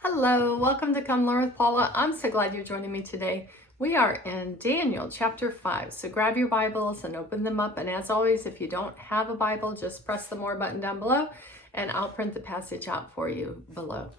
Hello, welcome to Come Learn with Paula. I'm so glad you're joining me today. We are in Daniel chapter 5. So grab your Bibles and open them up. And as always, if you don't have a Bible, just press the More button down below and I'll print the passage out for you below.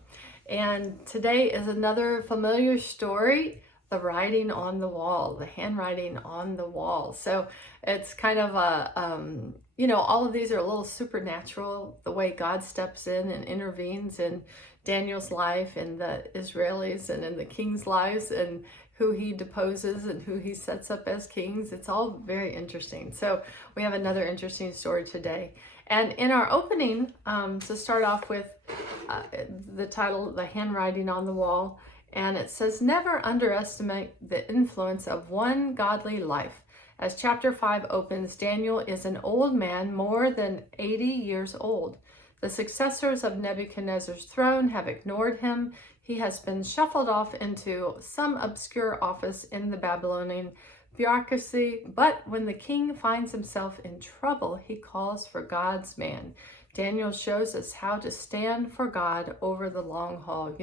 And today is another familiar story, the writing on the wall, the handwriting on the wall. So it's kind of all of these are a little supernatural, the way God steps in and intervenes in Daniel's life and the Israelis and in the king's lives and who he deposes and who he sets up as kings. It's all very interesting. So we have another interesting story today. And in our opening, to start off with the title, The Handwriting on the Wall, and it says, never underestimate the influence of one godly life. As chapter 5 opens, Daniel is an old man, more than 80 years old. The successors of Nebuchadnezzar's throne have ignored him. He has been shuffled off into some obscure office in the Babylonian bureaucracy, but when the king finds himself in trouble, he calls for God's man. Daniel shows us how to stand for God over the long haul.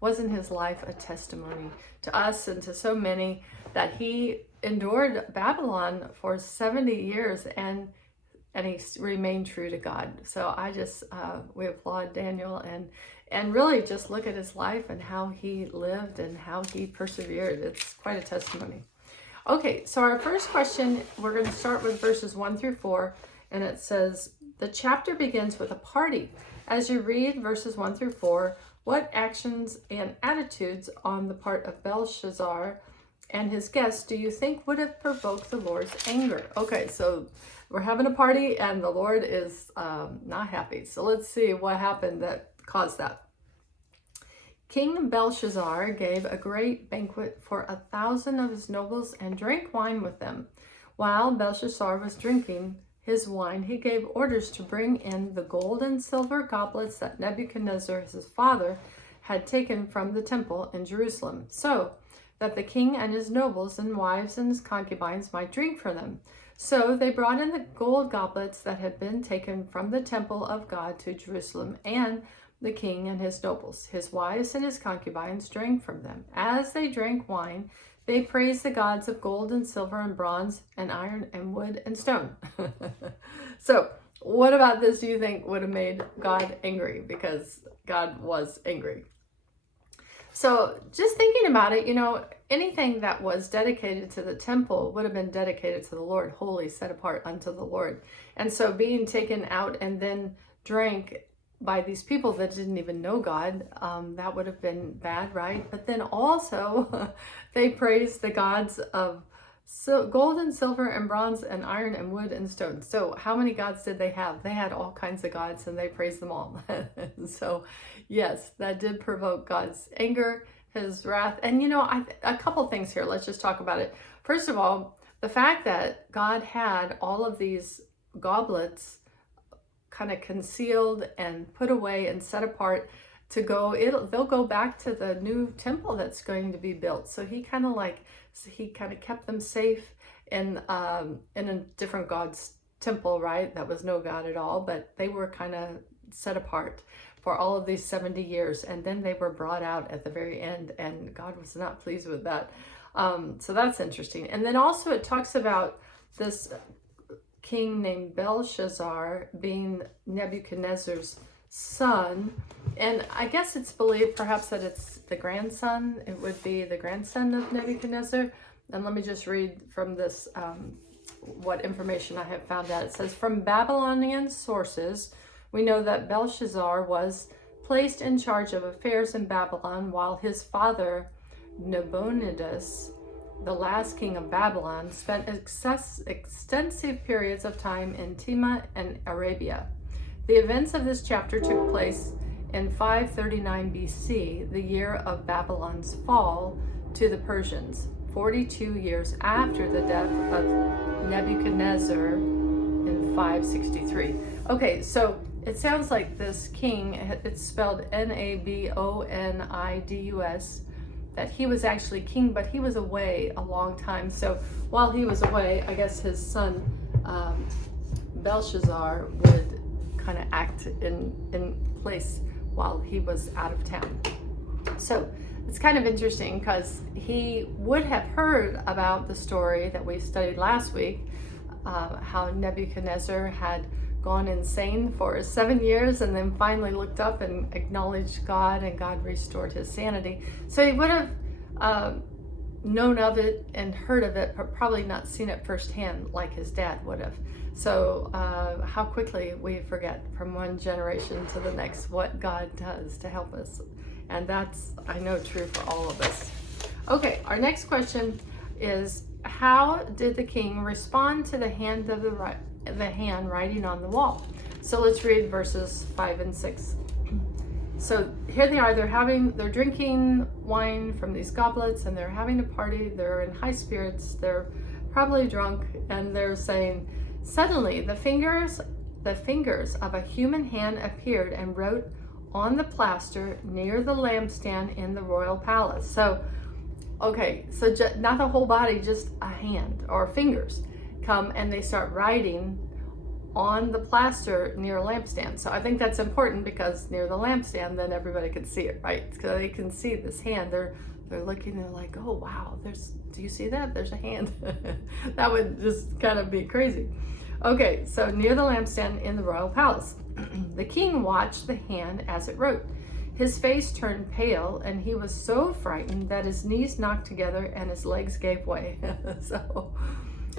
Wasn't his life a testimony to us and to so many that he endured Babylon for 70 years and he remained true to God. So we applaud Daniel and really just look at his life and how he lived and how he persevered. It's quite a testimony. Okay, so our first question, we're going to start with verses 1 through 4, and it says, the chapter begins with a party. As you read verses 1 through 4, what actions and attitudes on the part of Belshazzar and his guests do you think would have provoked the Lord's anger? Okay, so we're having a party and the Lord is not happy. So let's see what happened that caused that. King Belshazzar gave a great banquet for 1,000 of his nobles and drank wine with them. While Belshazzar was drinking his wine, he gave orders to bring in the gold and silver goblets that Nebuchadnezzar, his father, had taken from the temple in Jerusalem, so that the king and his nobles and wives and his concubines might drink from them. So they brought in the gold goblets that had been taken from the temple of God to Jerusalem, and the king and his nobles, his wives and his concubines drank from them. As they drank wine, they praised the gods of gold and silver and bronze and iron and wood and stone. So what about this do you think would have made God angry? Because God was angry. So just thinking about it, anything that was dedicated to the temple would have been dedicated to the Lord, holy, set apart unto the Lord. And so being taken out and then drank by these people that didn't even know God, that would have been bad, right? But then also they praised the gods of gold and silver and bronze and iron and wood and stone. So how many gods did they have? They had all kinds of gods and they praised them all. So yes, that did provoke God's anger, his wrath. And a couple things here. Let's just talk about it. First of all, the fact that God had all of these goblets kind of concealed and put away and set apart to they'll go back to the new temple that's going to be built. So he kind of kept them safe in a different God's temple, right? That was no God at all, but they were kind of set apart for all of these 70 years. And then they were brought out at the very end and God was not pleased with that. So that's interesting. And then also it talks about this king named Belshazzar being Nebuchadnezzar's son, and I guess it's believed perhaps that it's the grandson. It would be the grandson of Nebuchadnezzar. And let me just read from this what information I have found out. It says, from Babylonian sources, we know that Belshazzar was placed in charge of affairs in Babylon while his father Nebuchadnezzar, the last king of Babylon, spent extensive periods of time in Tema and Arabia. The events of this chapter took place in 539 BC, the year of Babylon's fall to the Persians, 42 years after the death of Nebuchadnezzar in 563. Okay, so it sounds like this king, it's spelled Nabonidus, that he was actually king, but he was away a long time. So while he was away, I guess his son Belshazzar would kind of act in place while he was out of town. So it's kind of interesting because he would have heard about the story that we studied last week, how Nebuchadnezzar had gone insane for 7 years and then finally looked up and acknowledged God, and God restored his sanity. So he would have known of it and heard of it, but probably not seen it firsthand like his dad would have. So how quickly we forget from one generation to the next what God does to help us. And that's, I know, true for all of us. Okay, our next question is, how did the king respond to the hand writing on the wall? So let's read verses 5 and 6. So here they are, they're drinking wine from these goblets, and they're having a party, they're in high spirits, they're probably drunk, and they're saying, suddenly the fingers of a human hand appeared and wrote on the plaister near the lampstand in the royal palace. So, okay, so not the whole body, just a hand or fingers come and they start writing on the plaister near a lampstand. So I think that's important because near the lampstand, then everybody can see it, right? So they can see this hand. They're looking, they're like, oh wow, do you see that? There's a hand. That would just kind of be crazy. Okay, so near the lampstand in the royal palace. The king watched the hand as it wrote. His face turned pale, and he was so frightened that his knees knocked together and his legs gave way.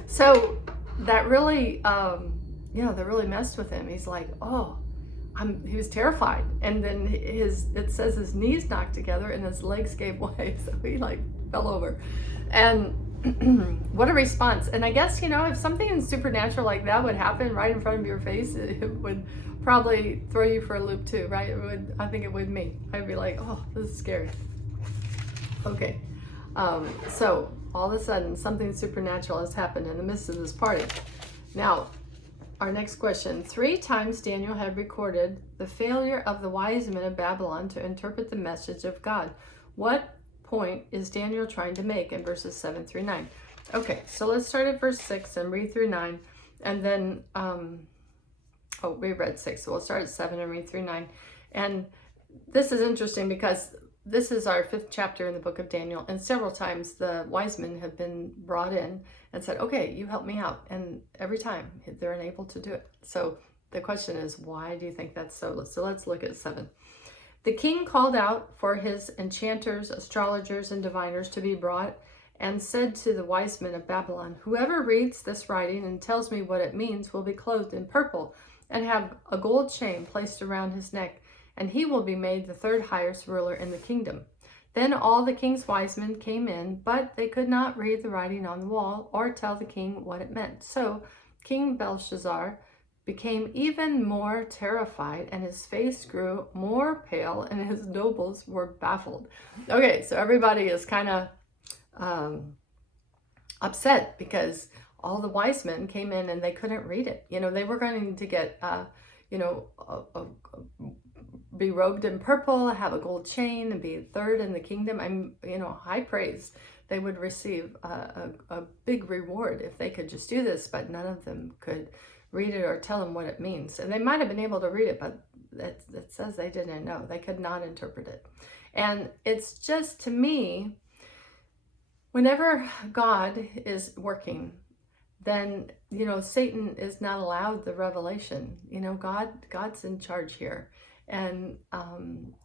So that really, that really messed with him. He's like, he was terrified. And then it says his knees knocked together and his legs gave way. So he like fell over. And what a response. And I guess, if something supernatural like that would happen right in front of your face, it would probably throw you for a loop too, right? I think it would me. I'd be like, oh, this is scary. Okay. So all of a sudden something supernatural has happened in the midst of this party. Now, our next question. 3 times Daniel had recorded the failure of the wise men of Babylon to interpret the message of God. What point is Daniel trying to make in verses 7 through 9? Okay, so let's start at verse 6 and read through 9, and then we read 6, so we'll start at 7 and read through 9. And this is interesting because this is our 5th chapter in the book of Daniel, and several times the wise men have been brought in and said, okay, you help me out, and every time they're unable to do it. So the question is, why do you think that's so? So let's look at 7. The king called out for his enchanters, astrologers, and diviners to be brought, and said to the wise men of Babylon, whoever reads this writing and tells me what it means will be clothed in purple and have a gold chain placed around his neck, and he will be made the 3rd highest ruler in the kingdom. Then all the king's wise men came in, but they could not read the writing on the wall or tell the king what it meant. So King Belshazzar became even more terrified, and his face grew more pale, and his nobles were baffled. Okay, so everybody is kind of upset because all the wise men came in and they couldn't read it. They were going to get, be robed in purple, have a gold chain, and be 3rd in the kingdom. High praise. They would receive a big reward if they could just do this, but none of them could read it or tell them what it means. And they might have been able to read it, but it says they didn't know. They could not interpret it. And it's just, to me, whenever God is working, then, Satan is not allowed the revelation. God's in charge here. And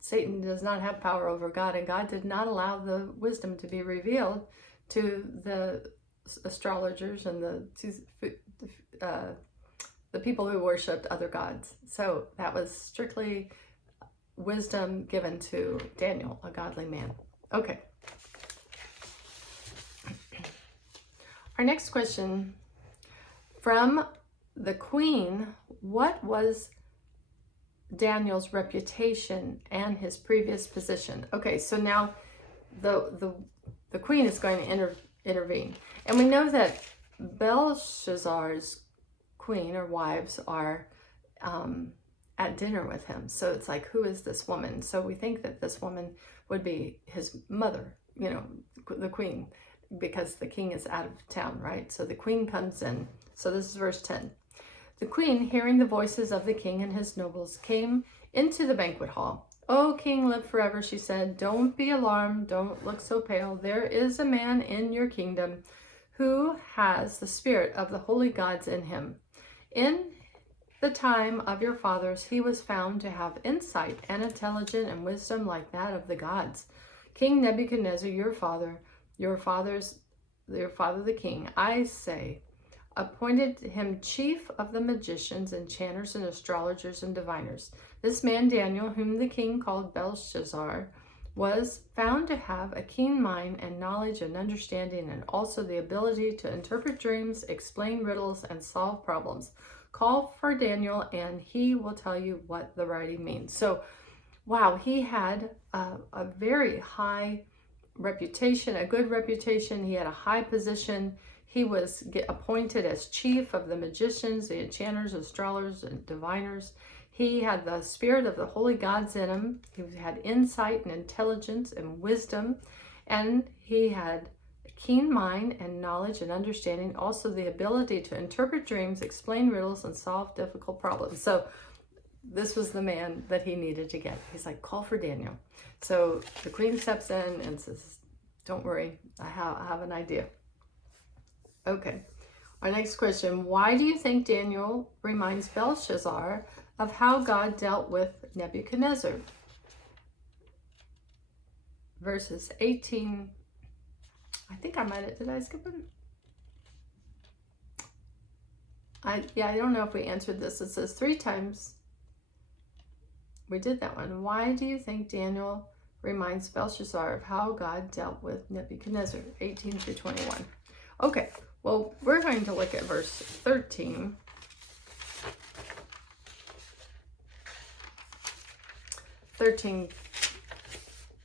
Satan does not have power over God, and God did not allow the wisdom to be revealed to the astrologers and the people who worshipped other gods. So that was strictly wisdom given to Daniel, a godly man. Okay. Our next question, from the queen, what was Daniel's reputation and his previous position? Okay, so now the queen is going to intervene. And we know that Belshazzar's queen or wives are at dinner with him. So it's like, who is this woman? So we think that this woman would be his mother, the queen, because the king is out of town, right? So the queen comes in. So this is verse 10. The queen, hearing the voices of the king and his nobles, came into the banquet hall. "O king, live forever," she said. "Don't be alarmed. Don't look so pale. There is a man in your kingdom who has the spirit of the holy gods in him. In the time of your fathers, he was found to have insight and intelligence and wisdom like that of the gods. King Nebuchadnezzar, your father the king, I say, appointed him chief of the magicians, enchanters, and astrologers and diviners. This man Daniel, whom the king called Belshazzar, was found to have a keen mind and knowledge and understanding, and also the ability to interpret dreams, explain riddles, and solve problems. Call for Daniel, and he will tell you what the writing means." So, wow, he had a very high reputation, a good reputation. He had a high position. He was appointed as chief of the magicians, the enchanters, astrologers, and diviners. He had the spirit of the holy gods in him. He had insight and intelligence and wisdom. And he had a keen mind and knowledge and understanding. Also the ability to interpret dreams, explain riddles, and solve difficult problems. So this was the man that he needed to get. He's like, "Call for Daniel." So the queen steps in and says, "Don't worry, I have an idea." Okay, our next question. Why do you think Daniel reminds Belshazzar of how God dealt with Nebuchadnezzar? Verses 18. I think I might have, did I skip it? I don't know if we answered this. It says 3 times. We did that one. Why do you think Daniel reminds Belshazzar of how God dealt with Nebuchadnezzar? 18 through 21. Okay, well, we're going to look at verse 13.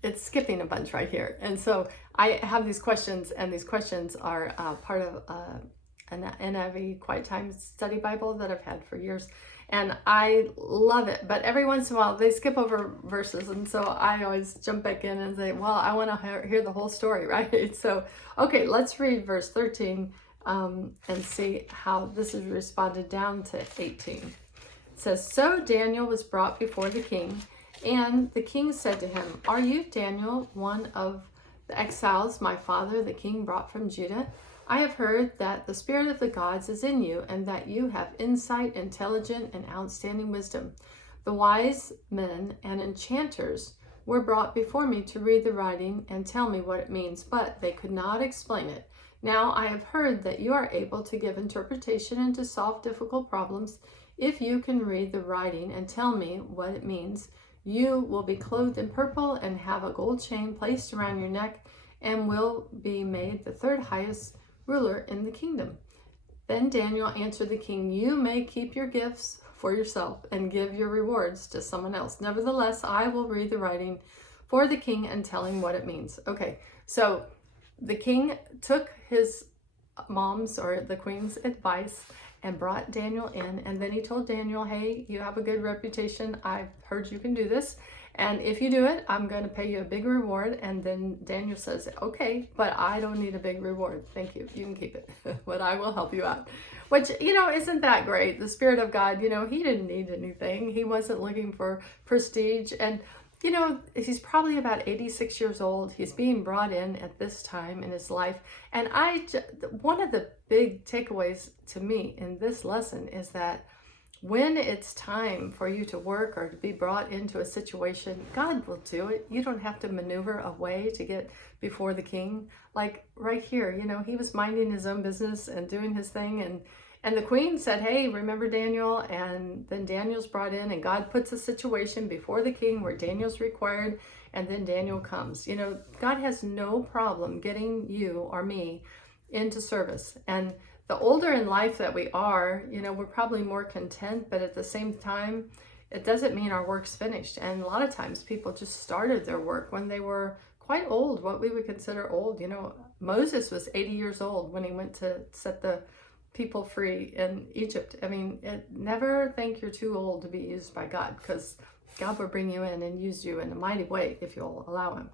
It's skipping a bunch right here. And so I have these questions, and these questions are part of an NIV Quiet Time Study Bible that I've had for years. And I love it, but every once in a while they skip over verses, and so I always jump back in and say, well, I want to hear the whole story, right? So, okay, let's read verse 13 and see how this is responded down to 18. It says, "So Daniel was brought before the king, and the king said to him, 'Are you Daniel, one of the exiles my father the king brought from Judah? I have heard that the spirit of the gods is in you, and that you have insight, intelligence, and outstanding wisdom. The wise men and enchanters were brought before me to read the writing and tell me what it means, but they could not explain it. Now I have heard that you are able to give interpretation and to solve difficult problems. If you can read the writing and tell me what it means, you will be clothed in purple and have a gold chain placed around your neck, and will be made the 3rd highest ruler in the kingdom.' Then Daniel answered the king, 'You may keep your gifts for yourself and give your rewards to someone else. Nevertheless, I will read the writing for the king and tell him what it means.'" Okay, so the king took his mom's or the queen's advice and brought Daniel in, and then he told Daniel, "Hey, you have a good reputation. I've heard you can do this, and if you do it, I'm going to pay you a big reward." And then Daniel says, "Okay, but I don't need a big reward. Thank you. You can keep it, but I will help you out." Which, isn't that great? The Spirit of God, he didn't need anything. He wasn't looking for prestige. And he's probably about 86 years old. He's being brought in at this time in his life. And one of the big takeaways to me in this lesson is that when it's time for you to work or to be brought into a situation, God will do it. You don't have to maneuver a way to get before the king. Like right here, he was minding his own business and doing his thing, and the queen said, "Hey, remember Daniel?" And then Daniel's brought in, and God puts a situation before the king where Daniel's required, and then Daniel comes. God has no problem getting you or me into service. And the older in life that we are, we're probably more content, but at the same time, it doesn't mean our work's finished. And a lot of times people just started their work when they were quite old, what we would consider old. Moses was 80 years old when he went to set the people free in Egypt. I mean, never think you're too old to be used by God, because God will bring you in and use you in a mighty way if you'll allow him.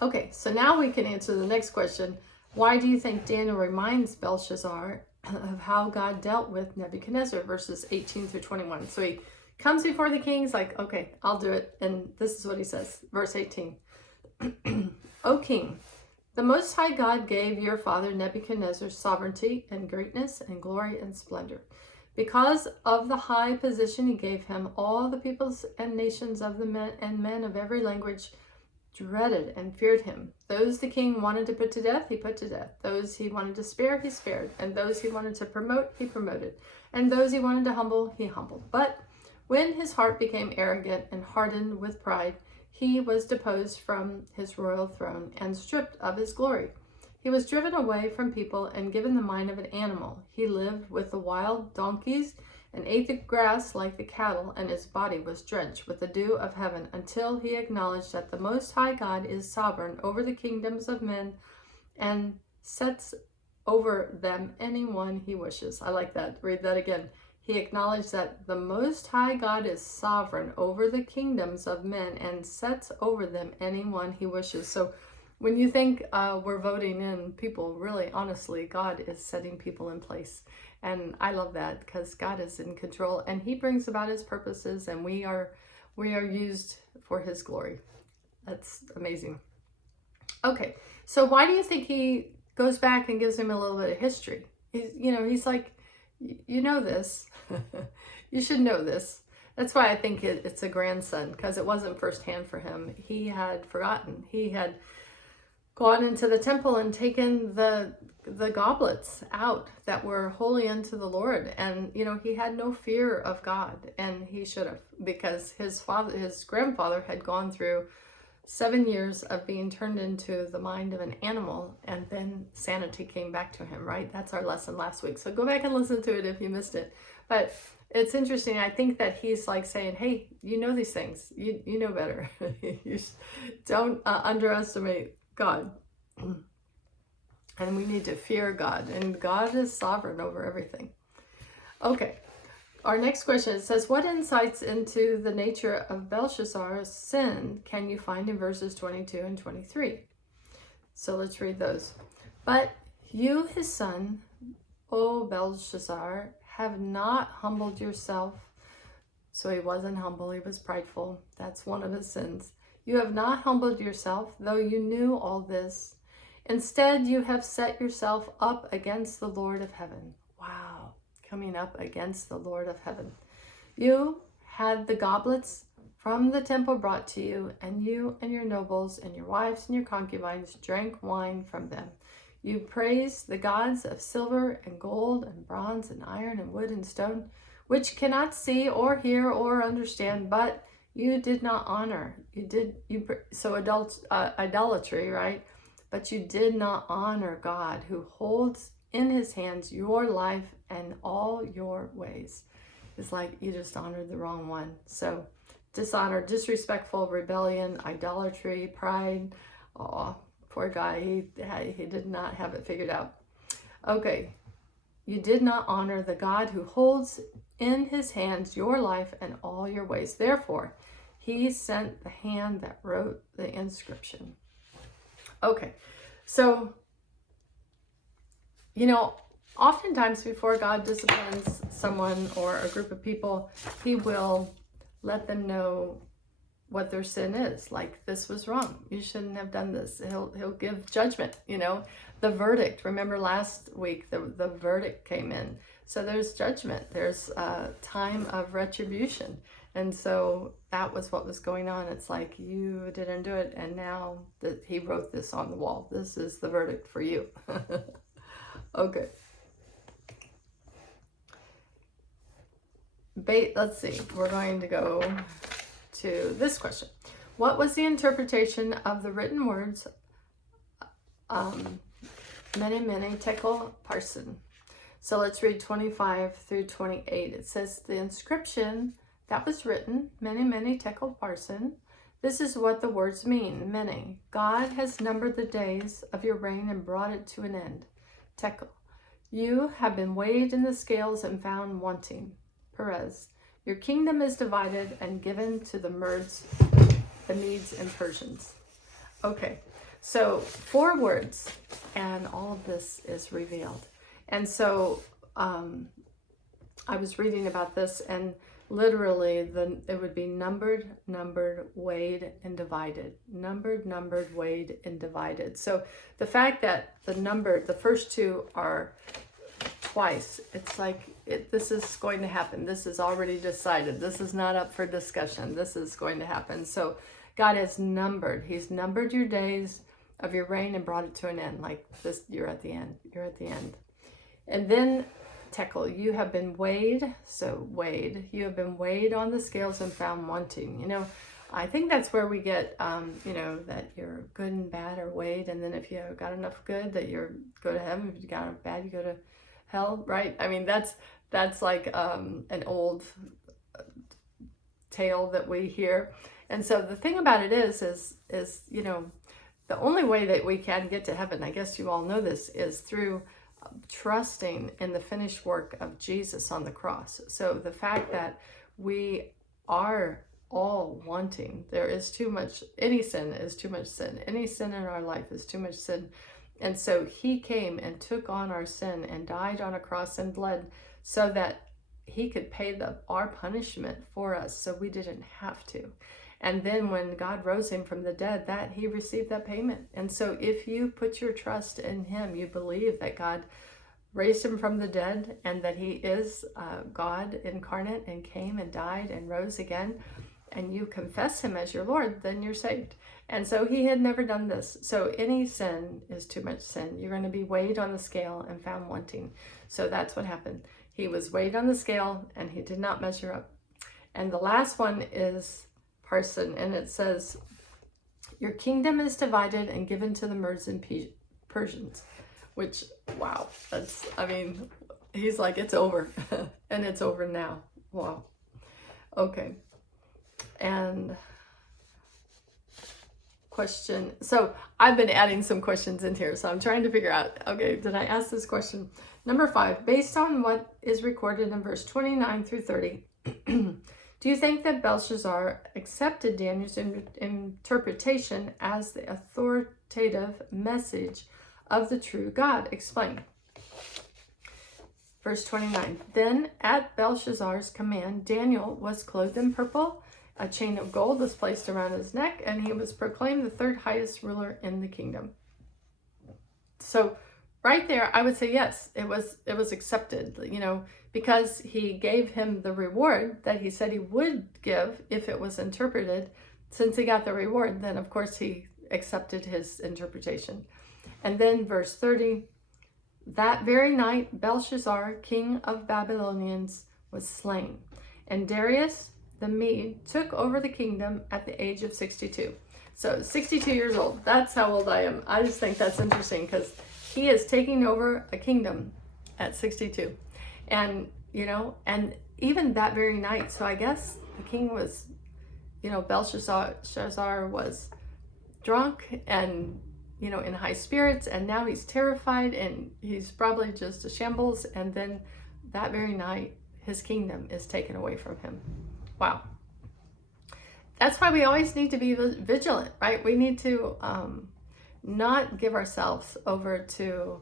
Okay, so now we can answer the next question. Why do you think Daniel reminds Belshazzar of how God dealt with Nebuchadnezzar? Verses 18 through 21. So he comes before the king. He's like, okay, I'll do it. And this is what he says, verse 18. O king, the Most High God gave your father Nebuchadnezzar sovereignty and greatness and glory and splendor. Because of the high position he gave him, all the peoples and nations of the men of every language dreaded and feared him. Those the king wanted to put to death, he put to death. Those he wanted to spare, he spared. And those he wanted to promote, he promoted. And those he wanted to humble, he humbled. But when his heart became arrogant and hardened with pride, he was deposed from his royal throne and stripped of his glory. He was driven away from people and given the mind of an animal. He lived with the wild donkeys and ate the grass like the cattle, and his body was drenched with the dew of heaven until he acknowledged that the Most High God is sovereign over the kingdoms of men and sets over them anyone he wishes. I like that. Read that again. He acknowledged that the Most High God is sovereign over the kingdoms of men and sets over them anyone he wishes. So when you think we're voting in people, really, honestly, God is setting people in place. And I love that because God is in control and he brings about his purposes, and we are used for his glory. That's amazing. Okay, so why do you think he goes back and gives him a little bit of history? He's like, you know this. You should know this. That's why I think it's a grandson, because it wasn't firsthand for him. He had forgotten. He had gone into the temple and taken the goblets out that were holy unto the Lord. And, he had no fear of God, and he should have, because his grandfather had gone through 7 years of being turned into the mind of an animal, and then sanity came back to him, right? That's our lesson last week. So go back and listen to it if you missed it. But it's interesting. I think that he's like saying, hey, you know these things. You know better. You don't underestimate God. And we need to fear God, and God is sovereign over everything. Okay, our next question says, what insights into the nature of Belshazzar's sin can you find in verses 22 and 23? So let's read those. But you, his son, O Belshazzar, have not humbled yourself. So he wasn't humble, he was prideful. That's one of his sins. You have not humbled yourself, though you knew all this. Instead, you have set yourself up against the Lord of heaven. Wow, coming up against the Lord of heaven. You had the goblets from the temple brought to you, and you and your nobles and your wives and your concubines drank wine from them. You praised the gods of silver and gold and bronze and iron and wood and stone, which cannot see or hear or understand, but you did not honor. Idolatry, right? But you did not honor God, who holds in his hands your life and all your ways. It's like you just honored the wrong one. So dishonor, disrespectful, rebellion, idolatry, pride. Oh, poor guy. He did not have it figured out. Okay. You did not honor the God who holds in his hands your life and all your ways. Therefore, he sent the hand that wrote the inscription. Okay, so, oftentimes before God disciplines someone or a group of people, he will let them know what their sin is. Like, this was wrong. You shouldn't have done this. He'll give judgment, the verdict. Remember last week, the verdict came in. So there's judgment. There's a time of retribution. And so that was what was going on. It's like, you didn't do it, and now that he wrote this on the wall. This is the verdict for you. Okay. Let's see. We're going to go to this question. What was the interpretation of the written words, mene, mene, tekel, parsin? So let's read 25 through 28. It says, the inscription that was written, mene, mene, tekel, parsin. This is what the words mean. Mene, God has numbered the days of your reign and brought it to an end. Tekel, you have been weighed in the scales and found wanting. Perez, your kingdom is divided and given to the Medes, the Medes and Persians. Okay, so 4 words, and all of this is revealed. And so I was reading about this, and literally, it would be numbered, weighed, and divided. Numbered, weighed, and divided. So the fact that the first two are twice, it's like, this is going to happen. This is already decided. This is not up for discussion. This is going to happen. So God has numbered. He's numbered your days of your reign and brought it to an end. Like this, you're at the end. You're at the end. And then tekel, you have been weighed. So weighed. You have been weighed on the scales and found wanting. You know, I think that's where we get, you know, that you're good and bad are weighed. And then if you got enough good, that you're go to heaven. If you got enough bad, you go to hell, right? I mean, that's like an old tale that we hear. And so the thing about it is, you know, the only way that we can get to heaven, I guess you all know this, is through trusting in the finished work of Jesus on the cross. So the fact that we are all wanting, there is too much, any sin is too much sin. Any sin in our life is too much sin. And so he came and took on our sin and died on a cross and bled so that he could pay our punishment for us, so we didn't have to. And then when God rose him from the dead, that he received that payment. And so if you put your trust in him, you believe that God raised him from the dead and that he is God incarnate and came and died and rose again, and you confess him as your Lord, then you're saved. And so he had never done this. So any sin is too much sin. You're going to be weighed on the scale and found wanting. So that's what happened. He was weighed on the scale and he did not measure up. And the last one is parson. And it says, your kingdom is divided and given to the Medes and Persians. Which, wow, that's, I mean, he's like, it's over. And it's over now. Wow. Okay. And question. So I've been adding some questions in here. So I'm trying to figure out, okay, did I ask this question? Number 5, based on what is recorded in verse 29 through 30, do you think that Belshazzar accepted Daniel's interpretation as the authoritative message of the true God? Explain. Verse 29, then at Belshazzar's command, Daniel was clothed in purple. A chain of gold was placed around his neck, and he was proclaimed the third highest ruler in the kingdom. So right there, I would say yes, it was accepted, you know, because he gave him the reward that he said he would give if it was interpreted. Since he got the reward, then of course he accepted his interpretation. And then verse 30, that very night Belshazzar, king of Babylonians, was slain, and Darius the Mede took over the kingdom at the age of 62. So 62 years old. That's how old I am. I just think that's interesting because he is taking over a kingdom at 62. And, you know, and even that very night, so I guess the king was, you know, Belshazzar was drunk and, you know, in high spirits, and now he's terrified and he's probably just a shambles. And then that very night, his kingdom is taken away from him. Wow. That's why we always need to be vigilant, right? We need to not give ourselves over to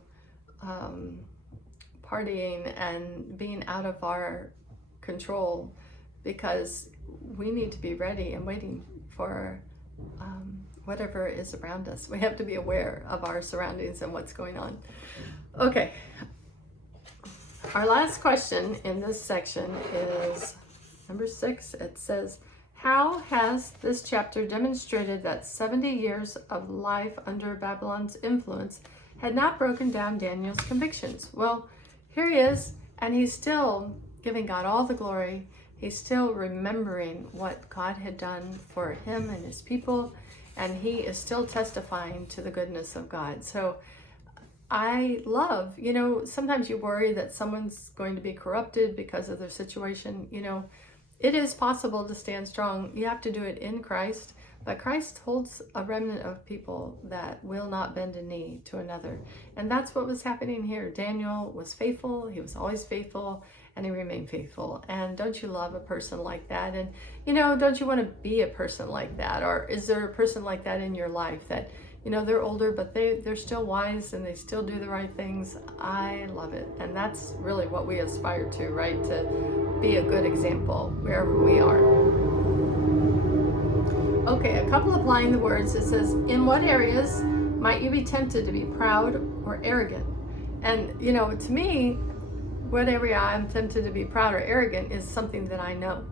partying and being out of our control, because we need to be ready and waiting for whatever is around us. We have to be aware of our surroundings and what's going on. Okay. Our last question in this section is number 6. It says, how has this chapter demonstrated that 70 years of life under Babylon's influence had not broken down Daniel's convictions? Well, here he is, and he's still giving God all the glory. He's still remembering what God had done for him and his people, and he is still testifying to the goodness of God. So I love, you know, sometimes you worry that someone's going to be corrupted because of their situation. You know, it is possible to stand strong. You have to do it in Christ, but Christ holds a remnant of people that will not bend a knee to another. And that's what was happening here. Daniel was faithful. He was always faithful, and he remained faithful. And don't you love a person like that? And, you know, don't you want to be a person like that? Or is there a person like that in your life that they're older, but they're still wise and they still do the right things. I love it. And that's really what we aspire to, right? To be a good example wherever we are. Okay, a couple applying the words. It says, in what areas might you be tempted to be proud or arrogant? And, to me, what area I'm tempted to be proud or arrogant is something that I know.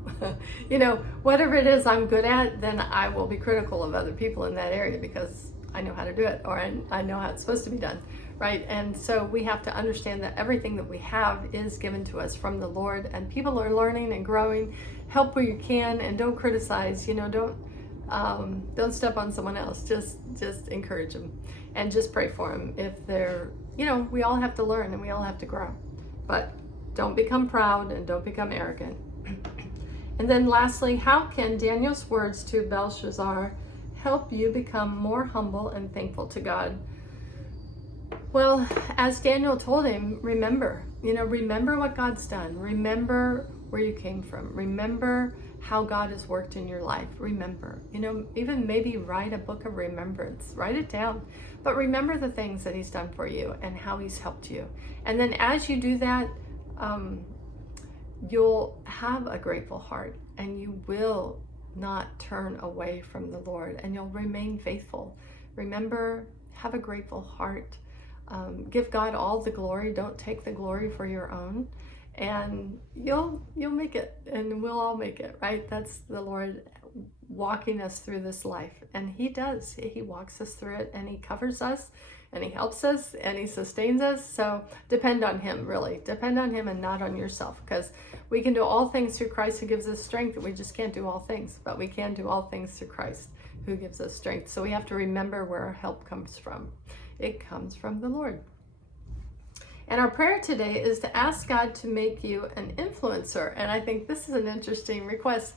Whatever it is I'm good at, then I will be critical of other people in that area because I know how to do it, or I know how it's supposed to be done, right? And so we have to understand that everything that we have is given to us from the Lord, and people are learning and growing. Help where you can, and don't criticize. Don't step on someone else. Just encourage them, and just pray for them if they're. We all have to learn and we all have to grow. But don't become proud and don't become arrogant. And then lastly, how can Daniel's words to Belshazzar help you become more humble and thankful to God? Well, as Daniel told him, remember what God's done. Remember where you came from. Remember how God has worked in your life. Remember, even maybe write a book of remembrance. Write it down. But remember the things that he's done for you and how he's helped you. And then as you do that, you'll have a grateful heart and you will not turn away from the Lord and you'll remain faithful. Remember, have a grateful heart. Give God all the glory. Don't take the glory for your own. And you'll make it, and we'll all make it, right? That's the Lord walking us through this life. And he does. He walks us through it, and he covers us, and he helps us, and he sustains us. So depend on him, really. Depend on him and not on yourself, because we can do all things through Christ who gives us strength. We just can't do all things, but we can do all things through Christ who gives us strength. So we have to remember where our help comes from. It comes from the Lord. And our prayer today is to ask God to make you an influencer. And I think this is an interesting request.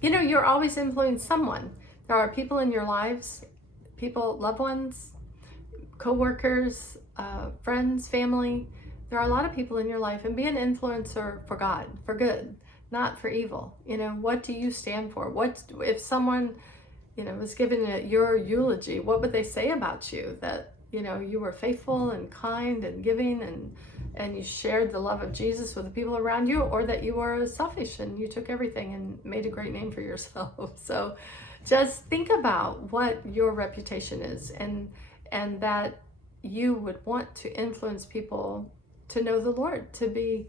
You're always influencing someone. There are people in your lives, loved ones, co-workers, friends, family. There are a lot of people in your life, and be an influencer for God, for good, not for evil. What do you stand for? What if someone, was giving your eulogy, what would they say about you? That you were faithful and kind and giving and you shared the love of Jesus with the people around you, or that you were selfish and you took everything and made a great name for yourself. So just think about what your reputation is, and that you would want to influence people to know the Lord, to be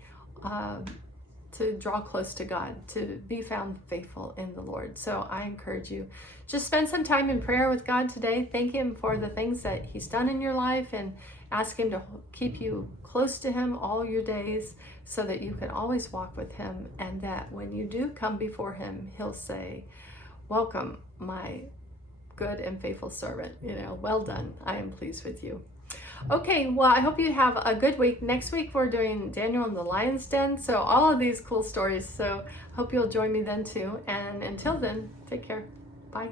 to draw close to God, to be found faithful in the Lord. So I encourage you, just spend some time in prayer with God today. Thank him for the things that he's done in your life, and ask him to keep you close to him all your days so that you can always walk with him, and that when you do come before him, he'll say, welcome, my good and faithful servant. Well done. I am pleased with you. Okay, well, I hope you have a good week. Next week, we're doing Daniel in the Lion's Den. So all of these cool stories. So hope you'll join me then too. And until then, take care. Bye.